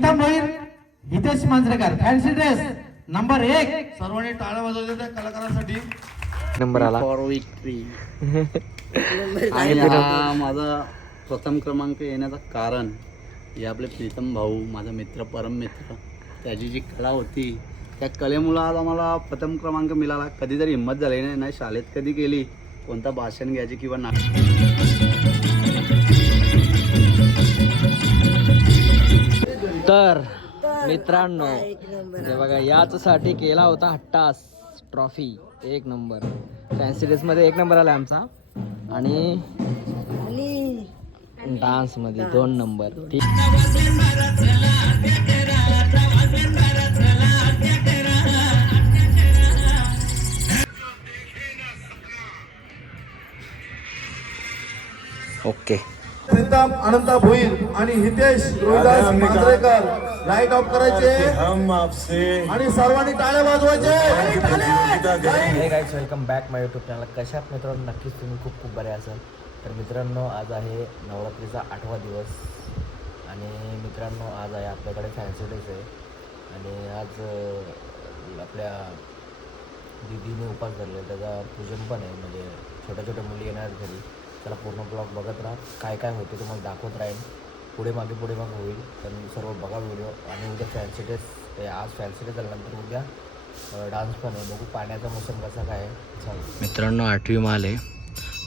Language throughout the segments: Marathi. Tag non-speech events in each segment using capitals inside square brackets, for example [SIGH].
Pritam Bhoir Hitesh Manjrekar fancy dress number एक. सर्वांनी टाळ्या वाजवल्या त्या कलाकारांसाठी. नंबर आला. फॉर विक्ट्री [LAUGHS] आणि हा माझा प्रथम क्रमांक येण्याचं कारण हे आपले प्रीतम भाऊ माझा मित्र परम मित्र. त्याची जी कला होती त्या कलेमुळं आज आम्हाला प्रथम क्रमांक मिळाला. कधीतरी हिंमत झाली नाही नाही शाळेत कधी केली कोणता भाषण घ्यायचे किंवा नाटक तर मित्रांनो हे बघा याचसाठी केला होता हट्टास ट्रॉफी एक नंबर. फॅन्सी ड्रेस मध्ये एक नंबर आला आमचा. आणि डान्समध्ये दोन नंबर. ठीक प्रीतम अनंता भोईर आणि हितेश रोहिदास मांजरेकर लाइट ऑफ करायचे. हम आपसे. आणि सर्वांनी टाळ्या वाजवायचे. Guys welcome back my YouTube channel कशात मित्रांनो? नक्कीच तुम्ही खूप खूप बरे असाल. तर मित्रांनो आज आहे नवरात्रीचा आठवा दिवस. आणि मित्रांनो आज आहे आपल्याकडे फॅन्सी ड्रेस आहे. आणि आज आपल्या दिदीने उपास धरले. त्याचा पूजन पण आहे. म्हणजे छोट्या छोट्या मुली येणार घरी. त्याला पूर्ण ब्लॉग बघत राहा. काय काय होते तुम्हाला दाखवत राहील. पुढे मागे पुढे मागे होईल. तर सर्व बघा व्हिडिओ आणि उद्या फॅन्सी ड्रेस ते आज फॅन्सी ड्रेस झाल्यानंतर उद्या डान्स पण आहे. बघू पाण्याचा मोसम कसा काय मित्रांनो आठवी माल आहे.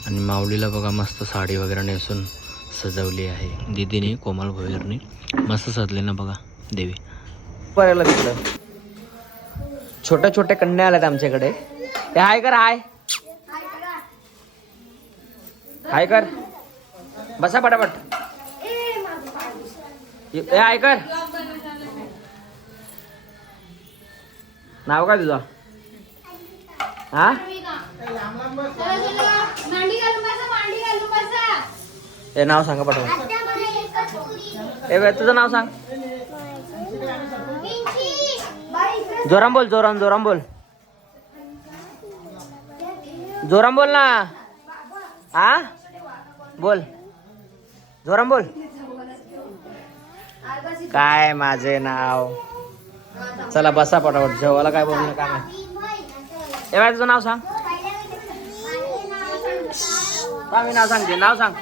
आणि माऊलीला बघा मस्त साडी वगैरे नेसून सजवली आहे. दिदीने कोमल भोईरनी. मस्त सजले ना बघा देवी. बरं तिकडं छोट्या छोट्या कन्या आल्यात आमच्याकडे. ते हाय कर हाय. हाय कर. बसा पटापट. ए हाय कर. नाव काय तुझं? हा? हे नाव सांगा पटापट. ए बे, तुझं नाव सांग. जोराम बोल जोराम जोराम बोल. जोराम बोल ना. हा? बोल. जोराम बोल. काय माझे नाव? चला बसा पटापट. जेवायला काय बोलणं काय माहिती. ए बाय तुझं नाव सांग. मी नाव सांगते नाव सांग.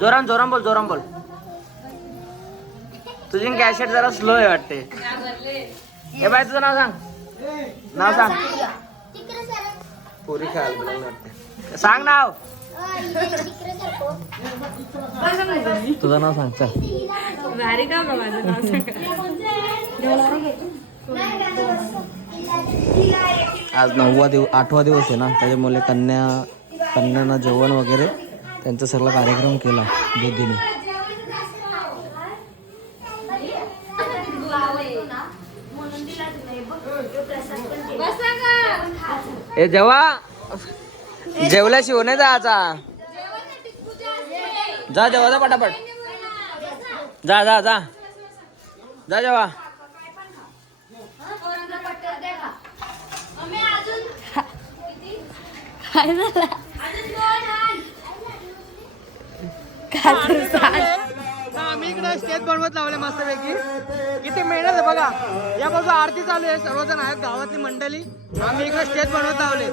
जोराम जोराम बोल जोराम बोल. तुझी कॅसेट जरा स्लो आहे वाटते. ए बाय तुझं नाव सांग. नाव सांग. पुरी खायला सांग नाव. तुझं नाव सांग चल. आज नववा दिवस आठवा दिवस आहे ना त्याच्यामुळे कन्या कन्यांना जेवण वगैरे त्यांचा सगळा कार्यक्रम केला दीदीने ए जेव्हा जेवल्याशिवाय नाही जा आता जा जेव्हा जा पटापट. जा जा जा. जा जेव्हा आम्ही इकडे स्टेज बनवत लावले मस्तपैकी. किती मेहनत आहे बघा. या बाजू आरती चालू आहे सर्वजण आहेत गावातली मंडळी. आम्ही इकडे स्टेज बनवत लावले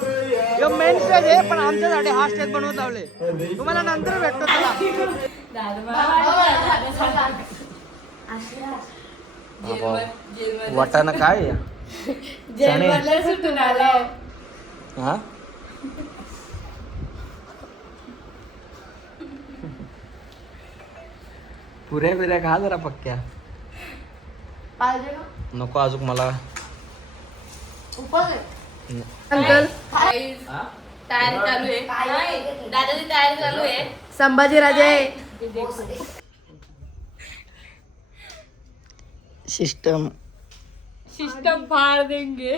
हे मेन स्टेज आहे पण आमच्यासाठी हा स्टेज बनवत लावले तुम्हाला नंतर भेटतो चला. वाटाणा काय. हा? पुऱ्या बिऱ्या खा जरा पक्क्या. नको अजून मला. तयारी चालू आहे. दादाची तयारी चालू आहे. संभाजीराजे सिस्टम. सिस्टम फाड़ देंगे.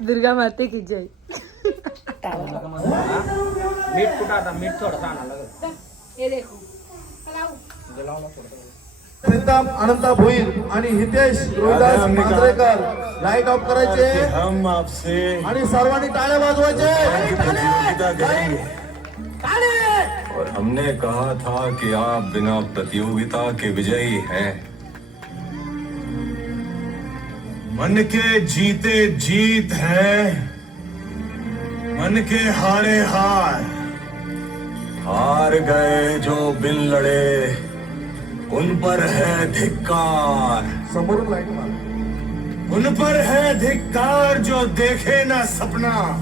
दुर्गा माते की जय. मीठ कुठं आता? मीठ थोडंसं आणायला लागेल. प्रीतम अनंता भोईर आणि हितेश रोहिदास मांजरेकर. लाईट ऑफ़ करायचे. हम आपसे आणि सर्वांनी वाजवायचे. और हमने कहा था कि आप बिना प्रतियोगिता के विजयी हैं। मन के जीते जीत है। मन के हारे हार। हार गए जो बिन लड़े। उन पर है धिक्कार। उन पर है धिक्कार जो देखे ना सपना।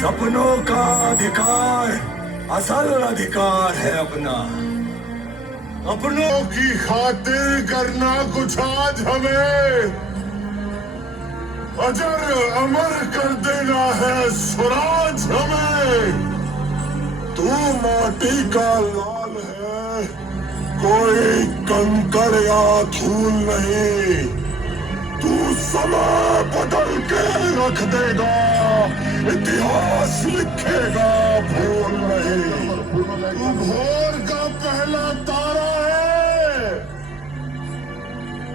सपनों का अधिकार असल अधिकार है अपना। अपनों की खातिर करना कुछ आज हमें। अजर अमर कर देना है स्वराज हमें। तू माटी का है कोई कंकड़ या धूल नहीं। तू समय बदल के रख देगा, इतिहास लिखेगा, भूल नहीं। तू भोर का पहला तारा है।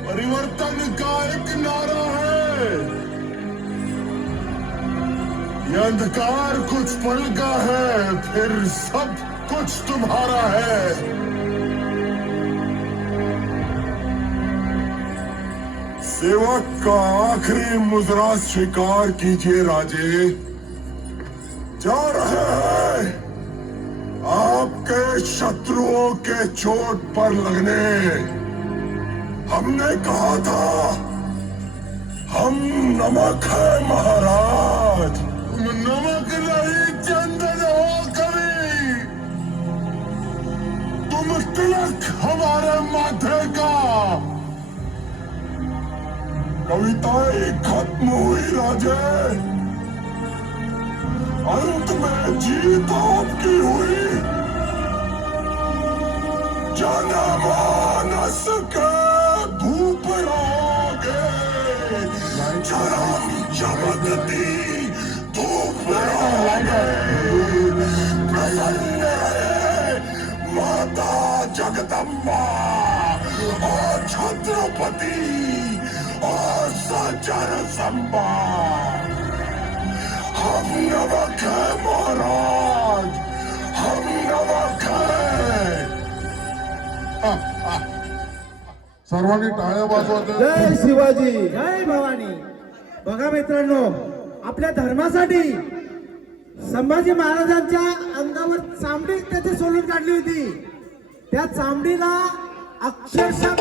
परिवर्तन का एक नारा है। अंधकार कुछ पल का है, फिर सब कुछ तुम्हारा है। सेवक का आखिरी मुजरा स्वीकार कीजिए राजे। जा रहे हैं। आपके शत्रुओं के चोट पर लगने। हमने कहा था, हम नमक है महाराज। नमक नहीं, चंदन हो कभी तुम तिलक हमारे माथे का। कविताएं खत्म हुई राजे. अंत में जीत आपकी हुई. जनमान के धूप रोगे. चरम चमकती धूप रोगे. प्रसन्न रहे माता जगदम्बा और छत्रपति. और हम नमक महाराज हम सर्वांनी टाळ्या वाजवा जय शिवाजी. जय भवानी. बघा मित्रांनो आपल्या धर्मासाठी संभाजी महाराजांच्या अंगावर चांबडी त्याची सोलून काढली होती. त्या चांबडीला अक्षरशः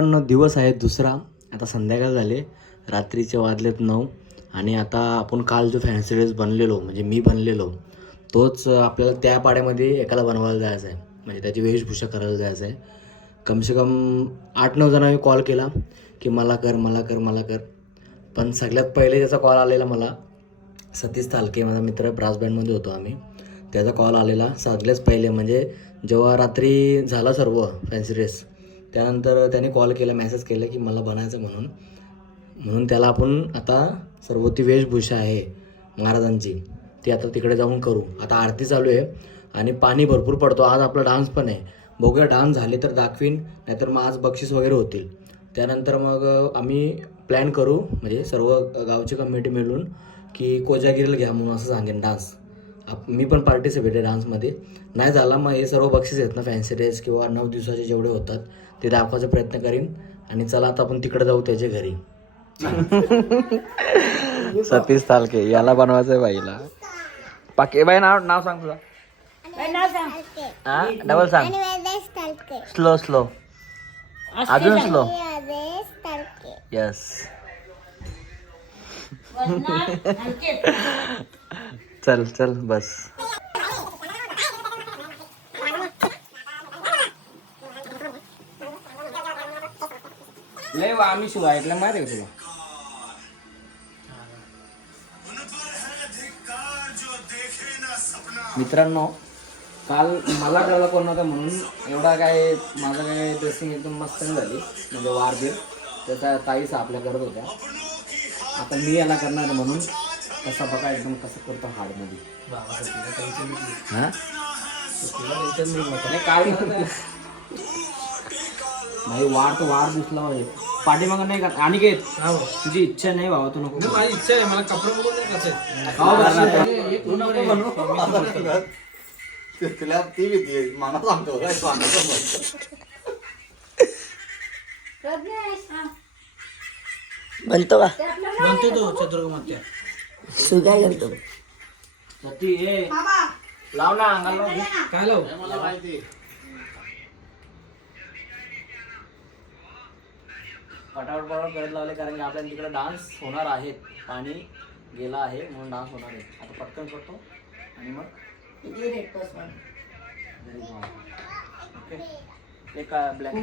मित्रांनो दिवस आहे दुसरा. आता संध्याकाळ झाले रात्रीचे वाजलेत नऊ. आणि आता आपण काल जो फॅन्सी ड्रेस बनलेलो म्हणजे मी बनलेलो तोच आपल्याला त्या पाड्यामध्ये एकाला बनवायला जायचं आहे. म्हणजे त्याची वेशभूषा करायला जायचं आहे. कमसे कम आठ नऊ जणांनी कॉल केला की मला कर मला कर मला कर. पण सगळ्यात पहिले त्याचा कॉल आलेला मला सतीश तालके माझा मित्र ब्रास बँडमध्ये होतो आम्ही. त्याचा कॉल आलेला सगळ्याच पहिले. म्हणजे जेव्हा रात्री झाला सर्व फॅन्सी ड्रेस त्यानंतर त्याने कॉल केला मेसेज केला की मला बनायचं म्हणून. म्हणून त्याला आपण आता सर्व ती वेशभूषा आहे महाराजांची. ती आता तिकडे जाऊन करू. आता आरती चालू आहे आणि पाणी भरपूर पडतो. आज आपला डान्स पण आहे. बघूया डान्स झाले तर दाखवीन नाहीतर मग आज बक्षीस वगैरे होतील. त्यानंतर मग आम्ही प्लॅन करू म्हणजे सर्व गावची कमिटी मिळून की कोजागिरीला घ्या म्हणून असं सांगेन डान्स आप मी पण पार्टिसिपेट आहे डान्समध्ये नाही झाला मग हे सर्व बक्षीस आहेत ना फॅन्सी ड्रेस किंवा नऊ दिवसाचे जेवढे होतात ते दाखवायचा प्रयत्न करीन. आणि चला आता आपण तिकडे जाऊ त्याच्या घरी. सतीश तालके याला बनवायचं आहे बाईला. पाके बाई नाव नाव सांग तुझा हा? डबल सांग. Slow slow. अजून स्लो. यस. चल चल बस. लय वा आम्ही शिवा ऐकलं माहिती आहे का तुला? मित्रांनो काल मला कळलं कोण नव्हतं म्हणून एवढा काय माझं काय ड्रेसिंग एकदम मस्त झाली. म्हणजे वारबीर त्याचा ताईच आपल्या करत होत्या. आता मी याला करणार म्हणून. कसा बघा एकदम कसं करतो हाडमध्ये हां? नाही काय नव्हतं. नाही वार तो वार दिसला पाहिजे पाठीमागं नाही का? आणि काय तुझी इच्छा नाही बाबा तू नको माझी इच्छा आहे मला कपडे तुला [LAUGHS] ती भीती. मला सांगतो बनतो का? म्हणतो तो चतुर्ग मात्या तू काय करतो? सती ए. लाव ना अंगाला. काय लावू? मला माहिती पटापट पटापट करत लावले कारण की आपल्याला तिकडे डान्स होणार आहेत पाणी गेला आहे म्हणून डान्स होणार आहे. आता पटकन करतो. आणि मग? Very good. Okay. ते का ब्लॅक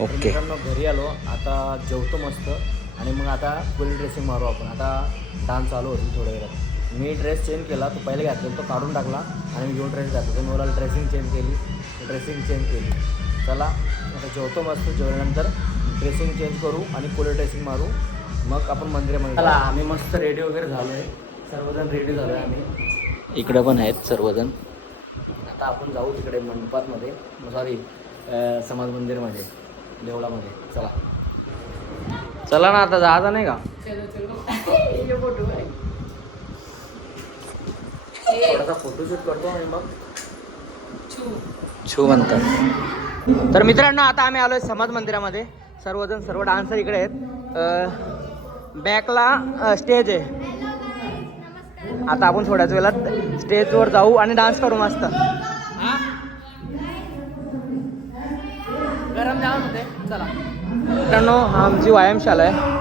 ओके. घरी आलो. आता जेवतो मस्त. आणि मग आता फुल ड्रेसिंग मारू आपण. आता डान्स चालू होती थोड्या वेळात. मी ड्रेस चेंज केला. तो पहिले घातलेला तो काढून टाकला. आणि मी घेऊन ड्रेस घातला. तर मला ड्रेसिंग चेंज केली. ड्रेसिंग चेंज केली. चला आता जेवतो मस्त. जेवल्यानंतर ड्रेसिंग चेंज करू आणि फुल ड्रेसिंग मारू. मग आपण मंदिरामध्ये चला आम्ही मस्त रेडी वगैरे झालो आहे सर्वजण रेडी झालो आहे आम्ही. इकडं पण आहेत सर्वजण. आता आपण जाऊ तिकडे मंडपातमध्ये सॉरी समाज मंदिरमध्ये. देवळामध्ये. चला. चला ना आता जायचं नाही का? [LAUGHS] थोडासा फोटोशूट करतो आणि मग छू. म्हणतात. तर मित्रांनो आता आम्ही आलोय समाज मंदिरामध्ये. सर्वजण सर्व डान्सर इकडे आहेत. बॅकला स्टेज आहे. आता आपण थोड्याच वेळात स्टेजवर जाऊ आणि डान्स करू मस्त. चला. मित्रांनो हा आमची व्यायामशाला आहे.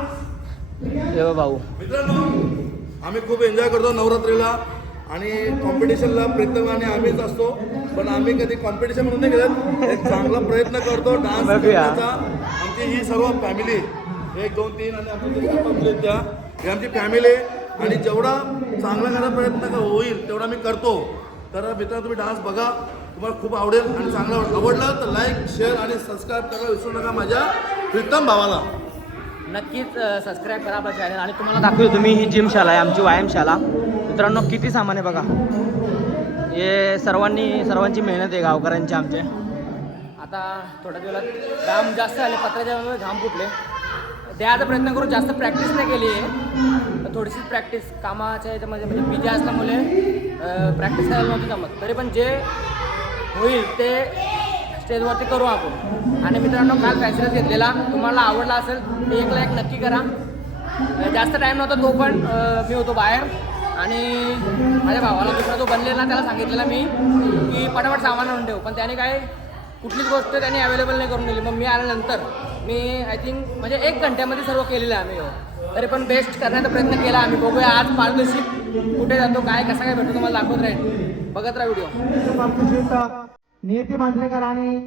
हे बघ भाऊ. मित्रांनो आम्ही खूप एन्जॉय करतो नवरात्रीला आणि कॉम्पिटिशनला प्रीतम आणि आम्हीच असतो पण आम्ही कधी कॉम्पिटिशन म्हणून नाही करत एक चांगला प्रयत्न करतो डान्स. करण्याचा. आमची ही सर्व फॅमिली एक दोन तीन आणि आमच्या त्या. ही आमची फॅमिली आहे. आणि जेवढा चांगला करायचा प्रयत्न का होईल तेवढा मी करतो. तर मित्रांनो तुम्ही डान्स बघा. तुम्हाला खूप आवडेल आणि चांगला आवडलं तर लाईक शेअर आणि सबस्क्राईब करायला विसरू नका माझ्या प्रीतम भावाला. नक्कीच सबस्क्राईब करा आपला चॅनल आणि तुम्हाला दाखवतो तुम्ही ही जिमशाला आहे आमची व्यायामशाला. मित्रांनो किती सामान आहे बघा. हे सर्वांनी सर्वांची मेहनत आहे गावकऱ्यांची आमचे. आता थोड्या दिवसात घाम जास्त आले पत्राच्या घाम फुटले. द्यायचा प्रयत्न करू जास्त प्रॅक्टिस नाही केली आहे. थोडीशी प्रॅक्टिस कामाच्या याच्यामध्ये म्हणजे बिजी असल्यामुळे प्रॅक्टिस करायला नव्हती जमत. तरी पण जे होईल ते स्टेजवरती करू आपण. आणि मित्रांनो काल फॅसिलिटी घेतलेला. तुम्हाला आवडला असेल तर एकला एक नक्की करा. जास्त टाईम नव्हता तो पण मी होतो बाहेर. आणि माझ्या भावाला दुसरा जो बनलेला त्याला सांगितलेला मी की पटापट सामान आणून ठेव. पण त्याने काय कुठलीच गोष्ट त्यांनी अवेलेबल नाही करून दिली. मग मी आल्यानंतर मी आय थिंक म्हणजे एक घंट्यामध्ये सर्व केलेलं आहे आम्ही हो. तरी पण बेस्ट करण्याचा प्रयत्न केला आम्ही. बघूया आज पारदर्शी कुठे जातो काय कसा काय भेटतो तुम्हाला दाखवत राहील. बघत राहा व्हिडिओ नियती मांजरेकर आणि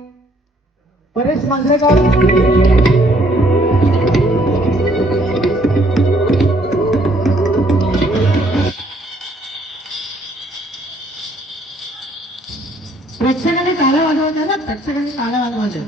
परेश मांजरेकर. प्रेक्षकांनी टाळ्या वाजवायच्या ना प्रेक्षकांनी टाळ्या वाजवायच्या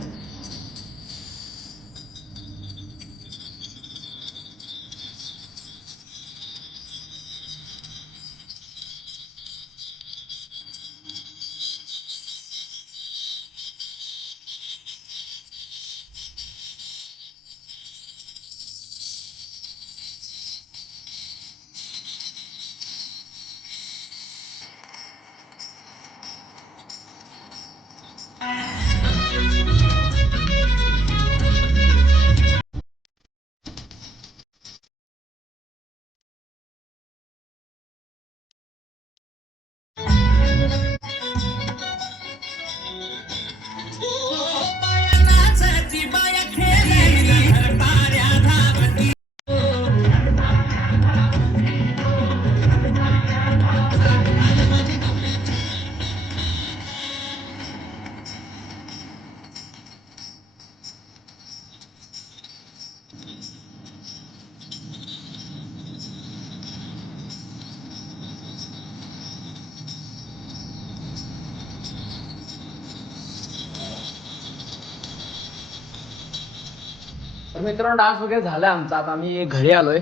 मित्रांनो डान्स वगैरे झाला आमचा. आता आम्ही घरी आलोय.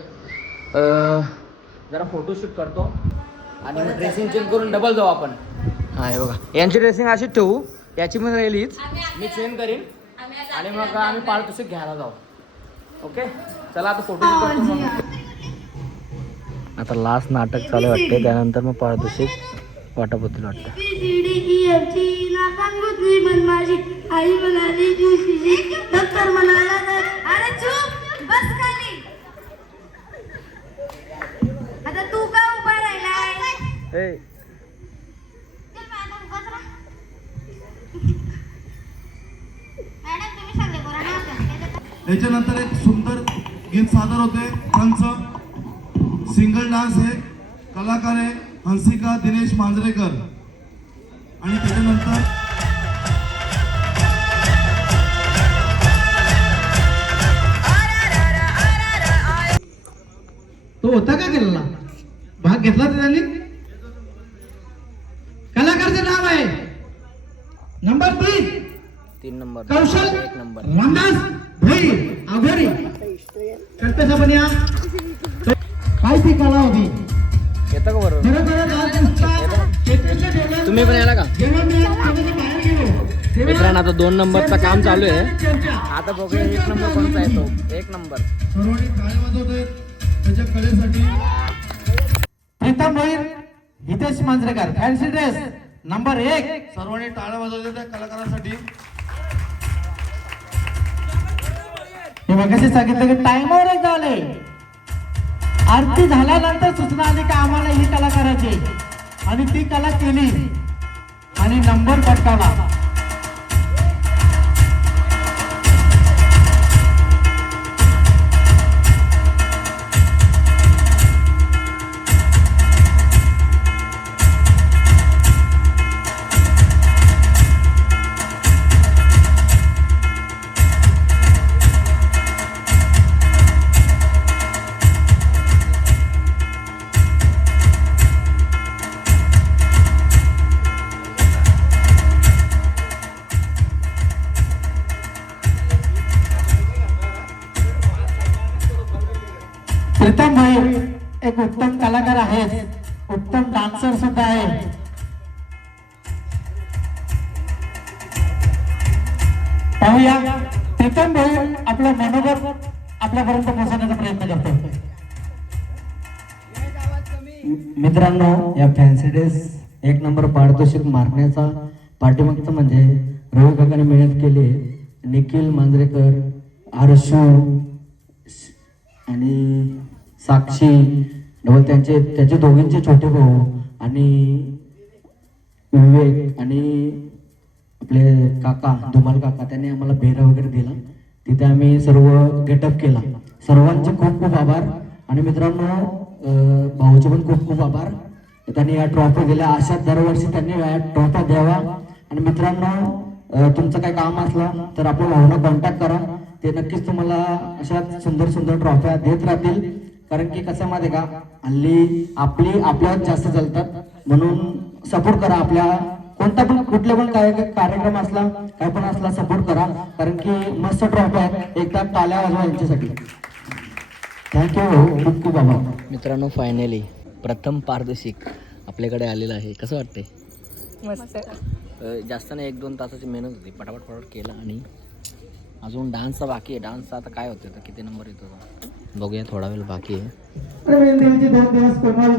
जरा फोटोशूट करतो. आणि मग ड्रेसिंग चेंज करून डबल जाऊ आपण. हा हे बघा. यांची ड्रेसिंग अशीच ठेवू. याची पण राहील हीच मी चेंज करीन. आणि मग आम्ही पारितोषिक घ्यायला जाऊ. ओके चला आता फोटोशूट करतो मग. आता लास्ट नाटक चालू वाटते. त्यानंतर मग पारितोषिक वाटप होतील वाटतं. माझी आई म्हणाली दिवशी डॉक्टर म्हणाला तर. अरे चूप बस खाली. आता तू का उभा राहिलाय? ना. याच्यानंतर एक सुंदर गीत सादर होते त्यांचं सिंगल डान्स आहे कलाकार आहे हंसिका दिनेश मांजरेकर. आणि त्याच्यानंतर तो होता का केलेला भाग घेतला त्यांनी? कलाकारचे नाव आहे. नंबर तीन तीन नंबर. कौशल एक नंबर. दोन नंबरचं काम चालू आहे. आता बघूया एक नंबर कोणता येतो एक नंबर. सर्वांनी त्याच्या कलेसाठी Pritam Bhoir Hitesh Manjrekar fancy dress number एक. सर्वांनी टाळ्या वाजवल्या त्या कलाकारांसाठी. हे मगाशी सांगितलं की टाइमवरच झाले. आरती झाल्यानंतर सूचना आली की आम्हाला ही कला करायची. आणि ती कला केली. आणि नंबर पटकावला. एक उत्तम कलाकार आहेत. उत्तम डान्सर सुद्धा आहे पाहूया. प्रीतम भाऊ आपलं मनोगत आपल्यापर्यंत पोहोचवण्याचा प्रयत्न करतो मित्रांनो या फॅन्सी डेस एक नंबर पारितोषिक मारण्याचा पाठीमागचं म्हणजे रवी काकाने मेहनत केली निखिल मांजरेकर आरशू आणि साक्षी डबल त्यांचे त्याचे दोघींचे छोटे भाऊ आणि विवेक आणि आपले काका धुमाल काका त्यांनी आम्हाला बेरा वगैरे दिला. तिथे आम्ही सर्व गेटअप केला. सर्वांचे खूप खूप आभार. आणि मित्रांनो भाऊचे पण खूप खूप आभार. त्यांनी या ट्रॉफी दिल्या. अशा दरवर्षी त्यांनी या ट्रॉफा द्यावा. आणि मित्रांनो तुमचं काही काम असलं तर आपल्या भाऊना कॉन्टॅक्ट करा. ते नक्कीच तुम्हाला अशा सुंदर सुंदर ट्रॉफ्या देत राहतील. कारण की कसं आहे माहिती आहे का? हल्ली आपली आपल्यावर जास्त चालतात. म्हणून सपोर्ट करा आपल्या कोणता पण कुठला पण काय कार्यक्रम असला काय पण असला सपोर्ट करा. कारण की मस्त ट्रॉफी आहे एकदा टाल्या वाजवा यांच्यासाठी. थँक्यू खूप खूप आभार. मित्रांनो फायनली प्रथम पारदर्शिक आपल्याकडे आलेलं आहे. कसं वाटते मस्त. जास्त नाही एक दोन तासाची मेहनत होती. पटापट पटापट केला आणि अजून डान्सचा बाकी आहे. डान्सचा आता काय होतं तर किती नंबर येतो? तो? बघूया थोडा वेळ बाकी आहे प्रवीण देवीचे दोन दिवस कोमल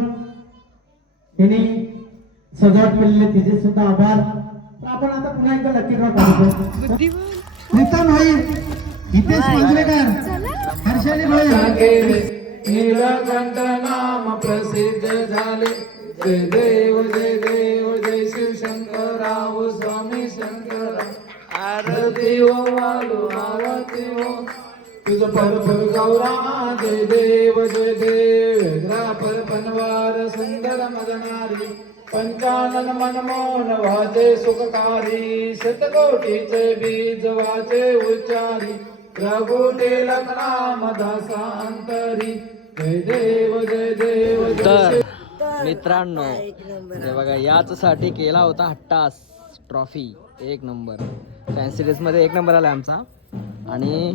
यांनी सजावट केलेले तिचे सुद्धा आभार। आपण आता पुन्हा एकदा लकी ड्रॉ करतो प्रीतम भाई हितेश मांजरेकर हर्षाली भाई। नीलकंठ नाम प्रसिद्ध झाले। जय देव जय देव जय शिव शंकराव स्वामी शंकरा आरती ओ वालो आरती ओ तुझ परपर गौरा जय देव जय देव. द्रापर पनवार सुंदर मदनारी. पंचानन मनमोहन वाचे सुखकारी. शतकोटीचे बीज वाचे उच्चारी. प्रभुते लग्नाम दासा अंतरी जय देव जय देव तर मित्रांनो हे बघा याचसाठी केला होता हट्टास ट्रॉफी. एक नंबर. फॅन्सी ड्रेसमध्ये एक नंबर आला आमचा. आणि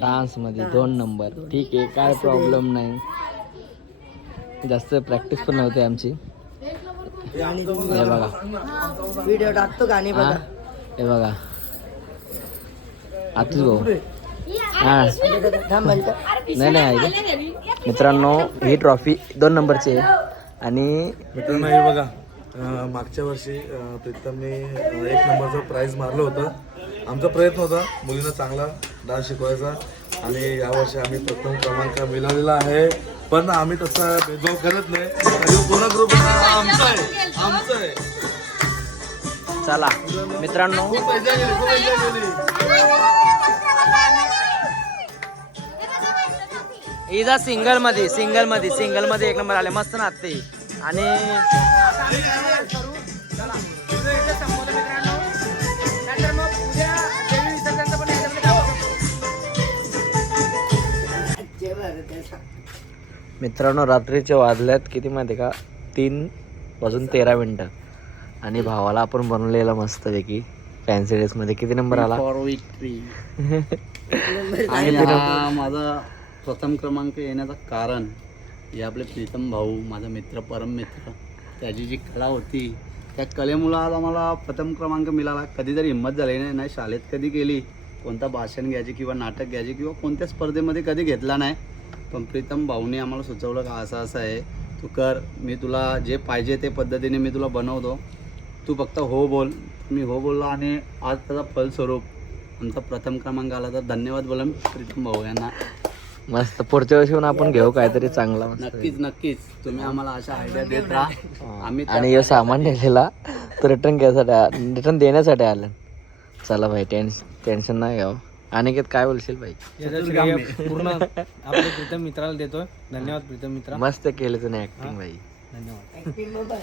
डान्समध्ये दोन नंबर. ठीक आहे काय प्रॉब्लेम नाही. जास्त प्रॅक्टिस पण नव्हती आमची. हे बघा. व्हिडिओ टाकतो गाणी हा? हे बघा. आतूच भाऊ हा. नाही नाही ऐक. मित्रांनो ही ट्रॉफी दोन नंबरची आहे. आणि मित्रांनो हे बघा. मागच्या वर्षी प्रीतमने एक नंबरचं प्राईज मारलं होतं. आमचा प्रयत्न होता मुलींना चांगला डान्स शिकवायचा आणि यावर्षी आम्ही प्रथम क्रमांक मिळवलेला आहे. पण आम्ही तसा भेदभाव करत नाही. पूर्ण ग्रुप आमचा आहे आमचं आहे. चला मित्रांनो. इजा सिंगलमध्ये सिंगलमध्ये सिंगलमध्ये एक नंबर आले. मस्त नाचते. आणि मित्रांनो रात्रीचे वाजल्यात किती माहिती का? तीन वाजून तेरा मिनटं. आणि भावाला आपण बनवलेला मस्तपैकी फॅन्सी ड्रेसमध्ये किती नंबर आला? [LAUGHS] आणि हा माझा प्रथम क्रमांक येण्याचं कारण हे आपले प्रीतम भाऊ माझा मित्र परम मित्र. त्याची जी कला होती त्या कलेमुळं आज आम्हाला प्रथम क्रमांक मिळाला. कधीतरी हिंमत झाली नाही नाही शाळेत कधी केली कोणता भाषण घ्यायचे किंवा नाटक घ्यायचे किंवा कोणत्या स्पर्धेमध्ये कधी घेतला नाही. पण प्रीतम भाऊने आम्हाला सुचवलं का असं असं आहे. तू कर मी तुला जे पाहिजे ते पद्धतीने मी तुला बनवतो. तू फक्त हो बोल. मी हो बोललो आणि आज त्याचा फलस्वरूप आमचा प्रथम क्रमांक आला. तर धन्यवाद बोला मी प्रीतम भाऊ यांना. मस्त. पुढच्या वर्षी पण आपण घेऊ काहीतरी चांगला नक्कीच नक्कीच. तुम्ही आम्हाला अशा आयडिया देत राहा. आम्ही आणि हे सामान नेलेला तो रिटर्न घ्यायसाठी रिटर्न देण्यासाठी आलं. चला भाई टेन्शन टेन्शन नाही घ्यावं. अनिकेत काय बोलशील भाई पूर्ण आपल्या प्रीतम मित्राला देतोय. धन्यवाद प्रीतम मित्रा. मस्त केलं तुम्ही ऍक्टिंग भाई धन्यवाद.